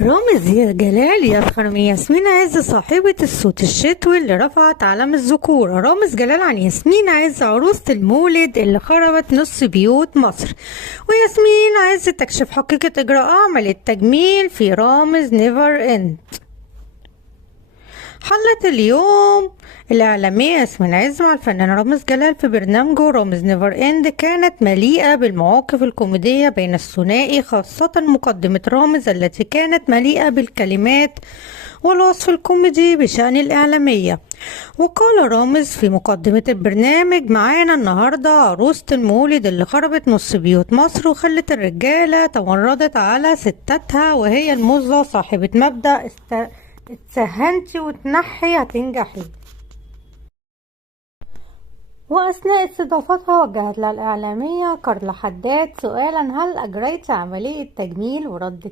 رامز يا جلال يفخر من ياسمين عز صاحبة الصوت الشتوي اللي رفعت علم الذكورة. رامز جلال عن ياسمين عز عروسة المولد اللي خربت نص بيوت مصر. وياسمين عز تكشف حقيقة إجراء عمل التجميل في رامز نيفر إند. حلت اليوم الإعلامية ياسمين عز مع الفنان رامز جلال في برنامجه رامز نيفر إند كانت مليئة بالمواقف الكوميدية بين الثنائي، خاصة مقدمة رامز التي كانت مليئة بالكلمات والوصف الكوميدي بشأن الإعلامية. وقال رامز في مقدمة البرنامج: معانا النهاردة عروسة المولد اللي خربت نص بيوت مصر وخلت الرجالة تمردت على ستاتها، وهي الموظة صاحبة مبدأ اتسهنتي وتنحي هتنجحي. وأثناء استضافتها وجهت لها الإعلامية كارلا حداد سؤالا: هل أجريت عملية تجميل؟ وردت